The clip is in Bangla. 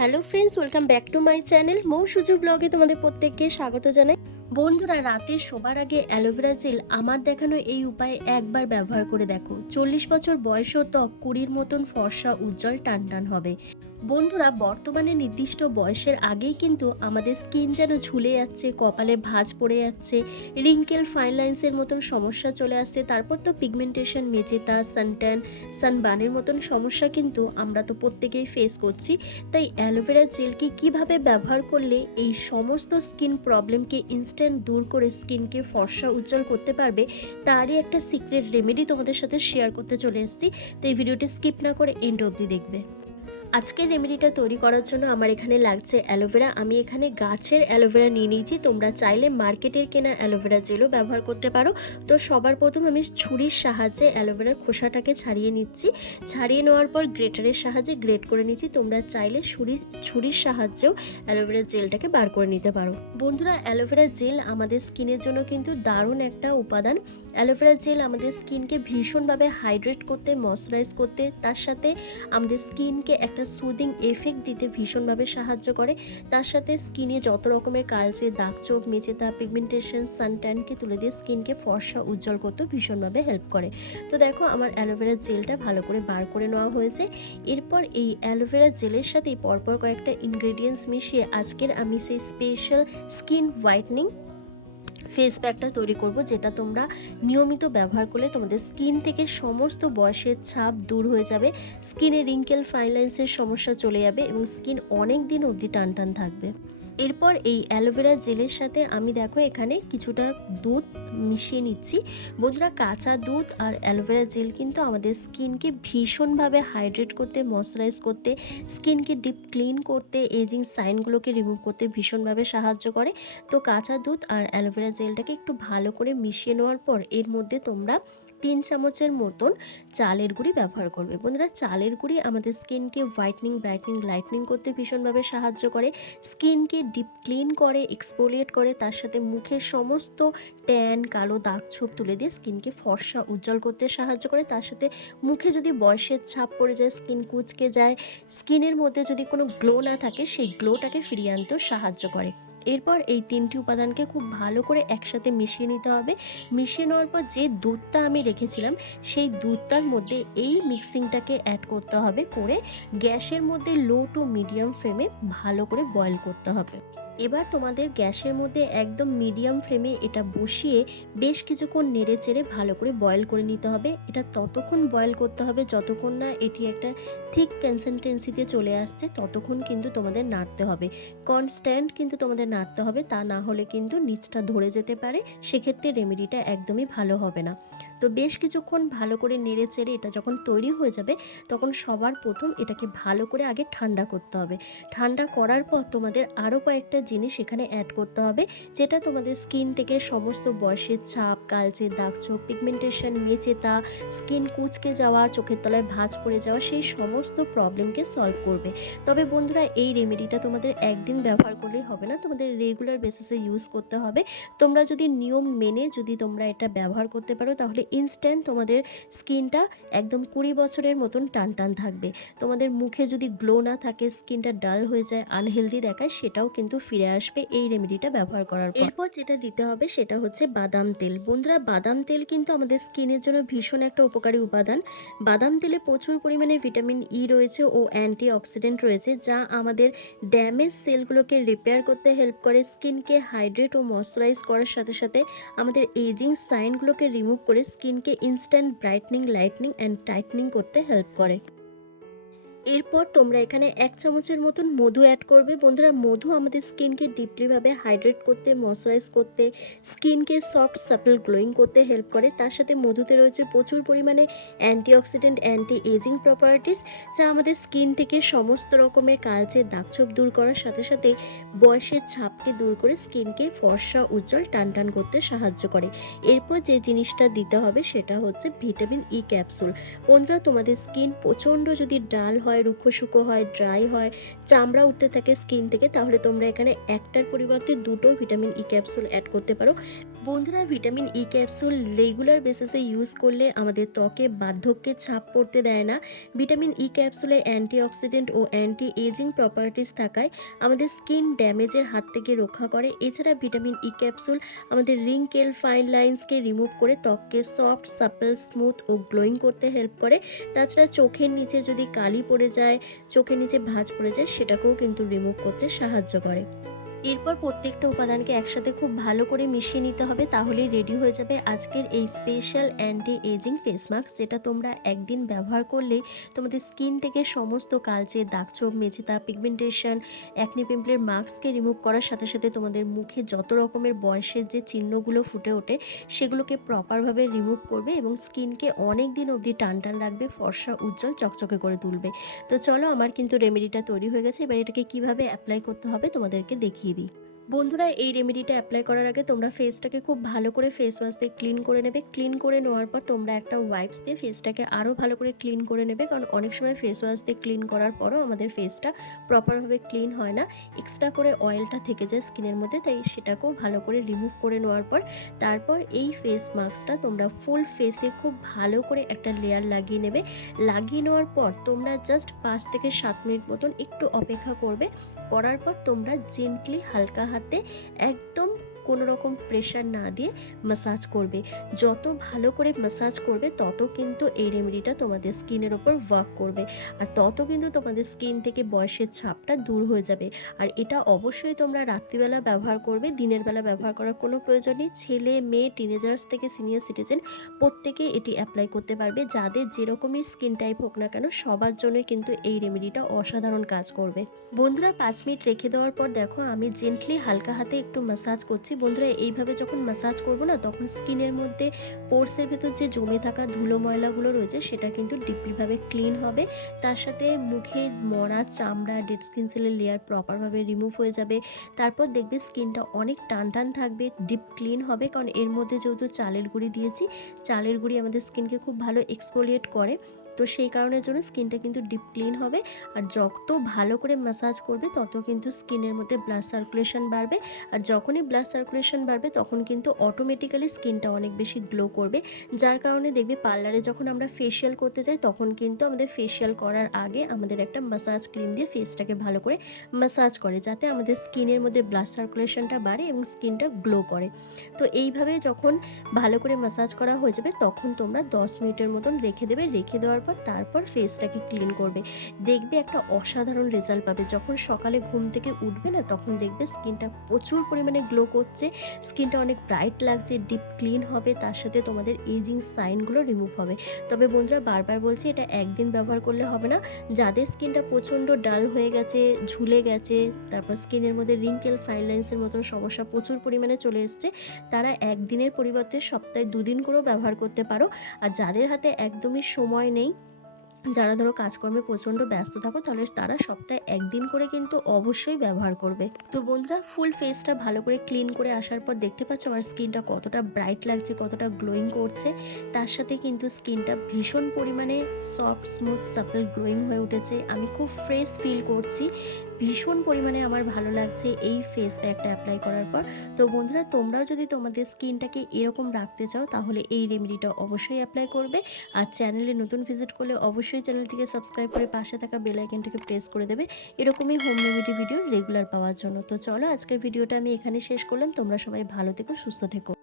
Hello friends, welcome back to my channel Mou Suju ব্লগে তোমাদের প্রত্যেককে স্বাগত জানাই। বন্ধুরা, রাতে শোবার আগে অ্যালোভেরা জেল আমার দেখানো এই উপায়ে একবার ব্যবহার করে দেখো। চল্লিশ বছর বয়সও ত্বক, কুড়ির মতন ফর্সা, উজ্জ্বল টান টান হবে। বন্ধুরা, বর্তমানে নির্দিষ্ট বয়সের আগেই কিন্তু আমাদের স্কিন যেন ঝুলে যাচ্ছে, কপালে ভাঁজ পড়ে যাচ্ছে রিঙ্কেল ফাইন লাইন্সের মতন সমস্যা চলে আসছে, তারপর তো পিগমেন্টেশন মেচেতা সানট্যান সানবানের মতন সমস্যা কিন্তু আমরা তো প্রত্যেকেই ফেস করছি। তাই অ্যালোভেরা জেলকে কীভাবে ব্যবহার করলে এই সমস্ত স্কিন প্রবলেমকে ইনস্ট্যান্ট দূর করে স্কিনকে ফর্সা উজ্জ্বল করতে পারবে, তারই একটা সিক্রেট রেমেডি তোমাদের সাথে শেয়ার করতে চলে এসেছি। তো এই ভিডিওটি স্কিপ না করে এন্ড অবধি দেখবে। আজকের রেমেডিটা তৈরি করার জন্য আমার এখানে লাগছে অ্যালোভেরা আমি এখানে গাছের অ্যালোভেরা নিয়ে নিয়েছি। তোমরা চাইলে মার্কেটের কেনা অ্যালোভেরা জেলও ব্যবহার করতে পারো। তো সবার প্রথম আমি ছুরির সাহায্যে অ্যালোভেরার খোসাটাকে ছাড়িয়ে নিচ্ছি। ছাড়িয়ে নেওয়ার পর গ্রেটারের সাহায্যে গ্রেট করে নিচ্ছি। তোমরা চাইলে ছুরি, ছুরির সাহায্যেও অ্যালোভেরা জেলটাকে বার করে নিতে পারো। বন্ধুরা অ্যালোভেরা জেল আমাদের স্কিনের জন্য কিন্তু দারুণ একটা উপাদান। অ্যালোভেরা জেল আমাদের স্কিনকে ভীষণভাবে হাইড্রেট করতে ময়শ্চারাইজ করতে, তার সাথে আমাদের স্কিনকে একটা সুদিং এফেক্ট দিতে ভীষণভাবে সাহায্য করে। তার সাথে স্কিনে যত রকমের কালচে দাগচোপ মেচেতা পিগমেন্টেশন সানট্যানকে তুলে দিয়ে স্কিনকে ফর্সা, উজ্জ্বল করতেও ভীষণভাবে হেল্প করে। তো দেখো, আমার অ্যালোভেরা জেলটা ভালো করে বার করে নেওয়া হয়েছে। এরপর এই অ্যালোভেরা জেলের সাথেই পরপর কয়েকটা ইনগ্রেডিয়েন্টস মিশিয়ে আজকের আমি সেই স্পেশাল স্কিন হোয়াইটনিং ফেস প্যাকটা তৈরি করব, যেটা তোমরা নিয়মিত ব্যবহার করলে তোমাদের স্কিন থেকে সমস্ত বয়সের ছাপ দূর হয়ে যাবে। স্কিনে রিঙ্কেল ফাইনলাইন্সের সমস্যা চলে যাবে এবং স্কিন অনেক দিন অবধি টান টান থাকবে। এরপর এই অ্যালোভেরা জেলের সাথে আমি দেখো এখানে কিছুটা দুধ মিশিয়ে নিচ্ছি। বন্ধুরা, কাঁচা দুধ আর অ্যালোভেরা জেল কিন্তু আমাদের স্কিনকে ভীষণভাবে হাইড্রেট করতে, ময়শ্চারাইজ করতে, স্কিনকে ডিপ ক্লিন করতে, এজিং সাইনগুলোকে রিমুভ করতে ভীষণভাবে সাহায্য করে। তো কাঁচা দুধ আর অ্যালোভেরা জেলটাকে একটু ভালো করে মিশিয়ে নেওয়ার পর এর মধ্যে তোমরা তিন চামচের মতন চালের গুঁড়ি ব্যবহার করবে। বন্ধুরা, চালের গুঁড়ি আমাদের স্কিনকে হোয়াইটনিং ব্রাইটনিং লাইটনিং করতে ভীষণভাবে সাহায্য করে। স্কিনকে ডিপ ক্লিন করে এক্সপোলিয়েট করে, তার সাথে মুখের সমস্ত ট্যান কালো দাগ ছোপ তুলে দিয়ে স্কিনকে ফর্সা, উজ্জ্বল করতে সাহায্য করে। তার সাথে মুখে যদি বয়সের ছাপ পড়ে যায়, স্কিন কুচকে যায়, স্কিনের মধ্যে যদি কোনো গ্লো না থাকে, সেই গ্লোটাকে ফিরিয়ে আনতেও সাহায্য করে। এরপর এই তিনটি উপাদানকে খুব ভালো করে একসাথে মিশিয়ে নিতে হবে। মিশিয়ে নেওয়ার পর যে দুধটা আমি রেখেছিলাম, সেই দুধটার মধ্যে এই মিক্সিংটাকে অ্যাড করতে হবে করে গ্যাসের মধ্যে লো টু মিডিয়াম ফ্লেমে ভালো করে বয়েল করতে হবে। এবার তোমাদের গ্যাসের মধ্যে একদম মিডিয়াম ফ্লেমে এটা বসিয়ে বেশ কিছুক্ষণ নেড়ে চেড়ে ভালো করে বয়েল করে নিতে হবে। এটা ততক্ষণ বয়েল করতে হবে যতক্ষণ না এটি একটা থিক কনসিস্টেন্সিতে চলে আসছে, ততক্ষণ কিন্তু তোমাদের নাড়তে হবে। কনস্ট্যান্ট কিন্তু তোমাদের নাড়তে হবে, তা না হলে কিন্তু নিচটা ধরে যেতে পারে। সেক্ষেত্রে রেমেডিটা একদমই ভালো হবে না। তো বেশ কিছুক্ষণ ভালো করে নেড়ে চেড়ে এটা যখন তৈরি হয়ে যাবে, তখন সবার প্রথম এটাকে ভালো করে আগে ঠান্ডা করতে হবে। ঠান্ডা করার পর তোমাদের আরও কয়েকটা জিনিস এখানে অ্যাড করতে হবে, যেটা তোমাদের স্কিন থেকে সমস্ত বয়সের ছাপ, কালচে দাগ চোখ পিগমেন্টেশন মেচেতা স্কিন কুচকে যাওয়া, চোখের তলায় ভাঁজ পড়ে যাওয়া, সেই সমস্ত প্রবলেমকে সলভ করবে। তবে বন্ধুরা, এই রেমেডিটা তোমাদের একদিন ব্যবহার করলেই হবে না, তোমাদের রেগুলার বেসিসে ইউজ করতে হবে। তোমরা যদি নিয়ম মেনে যদি তোমরা এটা ব্যবহার করতে পারো, তাহলে ইনস্ট্যান্ট তোমাদের স্কিনটা একদম কুড়ি বছরের মতন টান টান থাকবে। তোমাদের মুখে যদি গ্লো না থাকে, স্কিনটা ডাল হয়ে যায় আনহেলদি দেখায়, সেটাও কিন্তু ফিরে আসবে এই রেমেডিটা ব্যবহার করার পর। এরপর যেটা দিতে হবে সেটা হচ্ছে বাদাম তেল। বন্ধুরা, বাদাম তেল কিন্তু আমাদের স্কিনের জন্য ভীষণ একটা উপকারী উপাদান। বাদাম তেলে প্রচুর পরিমাণে ভিটামিন ই রয়েছে ও অ্যান্টি অক্সিডেন্ট রয়েছে, যা আমাদের ড্যামেজ সেলগুলোকে রিপেয়ার করতে হেল্প করে স্কিনকে হাইড্রেট ও ময়শ্চারাইজ করার সাথে সাথে আমাদের এজিং সাইনগুলোকে রিমুভ করে স্কিনকে instant brightening lightening and tightening করতে হেল্প করে। এরপর তোমরা এখানে এক চামচের মতন মধু অ্যাড করবে। বন্ধুরা, মধু আমাদের স্কিনকে ডিপলিভাবে হাইড্রেট করতে ময়শ্চারাইজ করতে স্কিনকে সফট সাপল গ্লোয়িং করতে হেল্প করে। তার সাথে মধুতে রয়েছে প্রচুর পরিমাণে অ্যান্টিঅক্সিডেন্ট অ্যান্টি এজিং প্রপার্টিস যা আমাদের স্কিন থেকে সমস্ত রকমের কালচে দাগছোপ দূর করার সাথে সাথে বয়সের ছাপকে দূর করে স্কিনকে ফর্সা, উজ্জ্বল টান টান করতে সাহায্য করে। এরপর যে জিনিসটা দিতে হবে সেটা হচ্ছে ভিটামিন ই ক্যাপসুল বন্ধুরা, তোমাদের স্কিন প্রচণ্ড যদি ডাল হয় রুক্ষ শুকো হয়, ড্রাই হয়, চামড়া উঠতে থাকে স্কিন থেকে, তাহলে তোমরা এখানে একটার পরিবর্তে দুটো ভিটামিন ই ক্যাপসুল অ্যাড করতে পারো। বন্ধুরা ভিটামিন ই ক্যাপসুল রেগুলার বেসিসে ইউজ করলে আমাদের ত্বকে বার্ধক্যে ছাপ পড়তে দেয় না। ভিটামিন ই ক্যাপসুলে অ্যান্টিঅক্সিডেন্ট ও অ্যান্টি এজিং প্রপার্টিস থাকায় আমাদের স্কিন ড্যামেজের হাত থেকে রক্ষা করে। এছাড়া ভিটামিন ই ক্যাপসুল আমাদের রিঙ্কেল ফাইন লাইন্সকে রিমুভ করে ত্বককে সফট সাপল স্মুথ ও গ্লোয়িং করতে হেল্প করে। তাছাড়া চোখের নিচে যদি কালি পড়ে যায়, চোখের নিচে ভাঁজ পড়ে যায়, সেটাকেও কিন্তু রিমুভ করতে সাহায্য করে। এরপর প্রত্যেকটা উপাদানকে একসাথে খুব ভালো করে মিশিয়ে নিতে হবে, তাহলেই রেডি হয়ে যাবে আজকের এই special anti aging face mask যেটা তোমরা একদিন ব্যবহার করলে তোমাদের স্কিন থেকে সমস্ত কালচে দাগছোপ মেঝেতা পিগমেন্টেশন অ্যাকনি পিম্পলের মাস্ককে রিমুভ করার সাথে সাথে তোমাদের মুখে যত রকমের বয়সের যে চিহ্নগুলো ফুটে ওঠে, সেগুলোকে প্রপারভাবে রিমুভ করবে এবং স্কিনকে অনেক দিন অবধি টান টান রাখবে, ফর্সা, উজ্জ্বল, চকচকে করে তুলবে। তো চলো, আমার কিন্তু রেমেডিটা তৈরি হয়ে গেছে, এবার এটাকে কীভাবে অ্যাপ্লাই করতে হবে তোমাদেরকে দেখিয়ে Kiddy. বন্ধুরা, এই রেমেডিটা অ্যাপ্লাই করার আগে তোমরা ফেসটাকে খুব ভালো করে ফেস ওয়াশ দিয়ে ক্লিন করে নেবে। ক্লিন করে নেওয়ার পর তোমরা একটা ওয়াইপস দিয়ে ফেসটাকে আরও ভালো করে ক্লিন করে নেবে। কারণ অনেক সময় ফেস ওয়াশ দিয়ে ক্লিন করার পরও আমাদের ফেসটা প্রপারভাবে ক্লিন হয় না। এক্সট্রা করে অয়েলটা থেকে যায় স্কিনের মধ্যে, তাই সেটাকেও ভালো করে রিমুভ করে নেওয়ার পর তারপর এই ফেস মাস্কটা তোমরা ফুল ফেসে খুব ভালো করে একটা লেয়ার লাগিয়ে নেবে। লাগিয়ে নেওয়ার পর তোমরা জাস্ট পাঁচ থেকে সাত মিনিট মতন একটু অপেক্ষা করবে। করার পর তোমরা জেন্টলি হালকা হাতে একদম কোনো রকম প্রেশার না দিয়ে মাসাজ করবে। যত ভালো করে মাসাজ করবে, তত কিন্তু এই রেমেডিটা তোমাদের স্কিনের ওপর ওয়ার্ক করবে। আর তত কিন্তু তোমাদের স্কিন থেকে বয়সের ছাপটা দূর হয়ে যাবে। আর এটা অবশ্যই তোমরা রাত্রিবেলা ব্যবহার করবে, দিনের বেলা ব্যবহার করার কোনো প্রয়োজন নেই। ছেলে, মেয়ে টিনেজার্স থেকে সিনিয়র সিটিজেন প্রত্যেকে এটি অ্যাপ্লাই করতে পারবে। যাদের যেরকমই স্কিন টাইপ হোক না কেন, সবার জন্যই কিন্তু এই রেমেডিটা অসাধারণ কাজ করবে। বন্ধুরা, পাঁচ মিনিট রেখে দেওয়ার পর দেখো, আমি জেন্টলি হালকা হাতে একটু মাসাজ করছি। বন্ধুরা, এইভাবে যখন মাসাজ করব না, তখন স্কিনের মধ্যে পোর্সের ভেতর যে জমে থাকা ধুলো ময়লাগুলো রয়েছে, সেটা কিন্তু ডিপলিভাবে ক্লিন হবে। তার সাথে মুখে মরা চামড়া ডেড স্কিন সেলের লেয়ার প্রপারভাবে রিমুভ হয়ে যাবে। তারপর দেখবে স্কিনটা অনেক টান টান থাকবে ডিপ ক্লিন হবে। কারণ এর মধ্যে যেহেতু চালের গুঁড়ি দিয়েছি, চালের গুঁড়ি আমাদের স্কিনকে খুব ভালো এক্সপোলিয়েট করে। তো সেই কারণের জন্য স্কিনটা কিন্তু ডিপ ক্লিন হবে। আর যত ভালো করে ম্যাসাজ করবে, তত কিন্তু স্কিনের মধ্যে ব্লাড সার্কুলেশন বাড়বে। আর যখনই ব্লাড সার্কুলেশন বাড়বে, তখন কিন্তু অটোমেটিক্যালি স্কিনটা অনেক বেশি গ্লো করবে। যার কারণে দেখবে পার্লারে যখন আমরা ফেসিয়াল করতে যাই, তখন কিন্তু আমাদের ফেসিয়াল করার আগে আমাদের একটা মাসাজ ক্রিম দিয়ে ফেসটাকে ভালো করে ম্যাসাজ করে, যাতে আমাদের স্কিনের মধ্যে ব্লাড সার্কুলেশনটা বাড়ে এবং স্কিনটা গ্লো করে। তো এইভাবে যখন ভালো করে ম্যাসাজ করা হয়ে যাবে, তখন তোমরা দশ মিনিটের মতন রেখে দেবে। রেখে দেওয়ার পর তারপর ফেসটাকে ক্লিন করবে। দেখবে একটা অসাধারণ রেজাল্ট পাবে। যখন সকালে ঘুম থেকে উঠবে না, তখন দেখবে স্কিনটা প্রচুর পরিমাণে গ্লো করছে। স্কিনটা অনেক ব্রাইট লাগছে ডিপ ক্লিন হবে, তার সাথে তোমাদের এজিং সাইনগুলো রিমুভ হবে। তবে বন্ধুরা, বারবার বলছি, এটা একদিন ব্যবহার করলে হবে না। যাদের স্কিনটা প্রচণ্ড ডাল হয়ে গেছে, ঝুলে গেছে, তারপর স্কিনের মধ্যে রিঙ্কেল ফাইন লাইন্সের মতন সমস্যা প্রচুর পরিমাণে চলে এসছে, তারা একদিনের পরিবর্তে সপ্তাহে দুদিন করেও ব্যবহার করতে পারো। আর যাদের হাতে একদমই সময় নেই যারা ধরো কাজকর্মে প্রচণ্ড ব্যস্ত থাকো, তাহলে তারা সপ্তাহে একদিন করে কিন্তু অবশ্যই ব্যবহার করবে। তো বন্ধুরা ফুল ফেসটা ভালো করে ক্লিন করে আসার পর দেখতে পাচ্ছ আমার স্কিনটা কতটা ব্রাইট লাগছে, কতটা গ্লোয়িং করছে। তার সাথে কিন্তু স্কিনটা ভীষণ পরিমাণে সফট স্মুথ সাপল গ্লোয়িং হয়ে উঠেছে। আমি খুব ফ্রেশ ফিল করছি। ভীষণ পরিমাণে আমার ভালো লাগছে এই ফেস প্যাকটা অ্যাপ্লাই করার পর। তো বন্ধুরা, তোমরাও যদি তোমাদের স্কিনটাকে এরকম রাখতে চাও, তাহলে এই রেমেডিটা অবশ্যই অ্যাপ্লাই করবে। আর চ্যানেলে নতুন ভিজিট করলে অবশ্যই চ্যানেলটিকে সাবস্ক্রাইব করে পাশে থাকা বেল প্রেস করে দেবে। এরকমই হোম রেমেডি ভিডিও রেগুলার পাওয়ার জন্য। তো চলো, আজকের ভিডিওটা আমি এখানে শেষ করলাম। তোমরা সবাই ভালো থেকো, সুস্থ থেকো।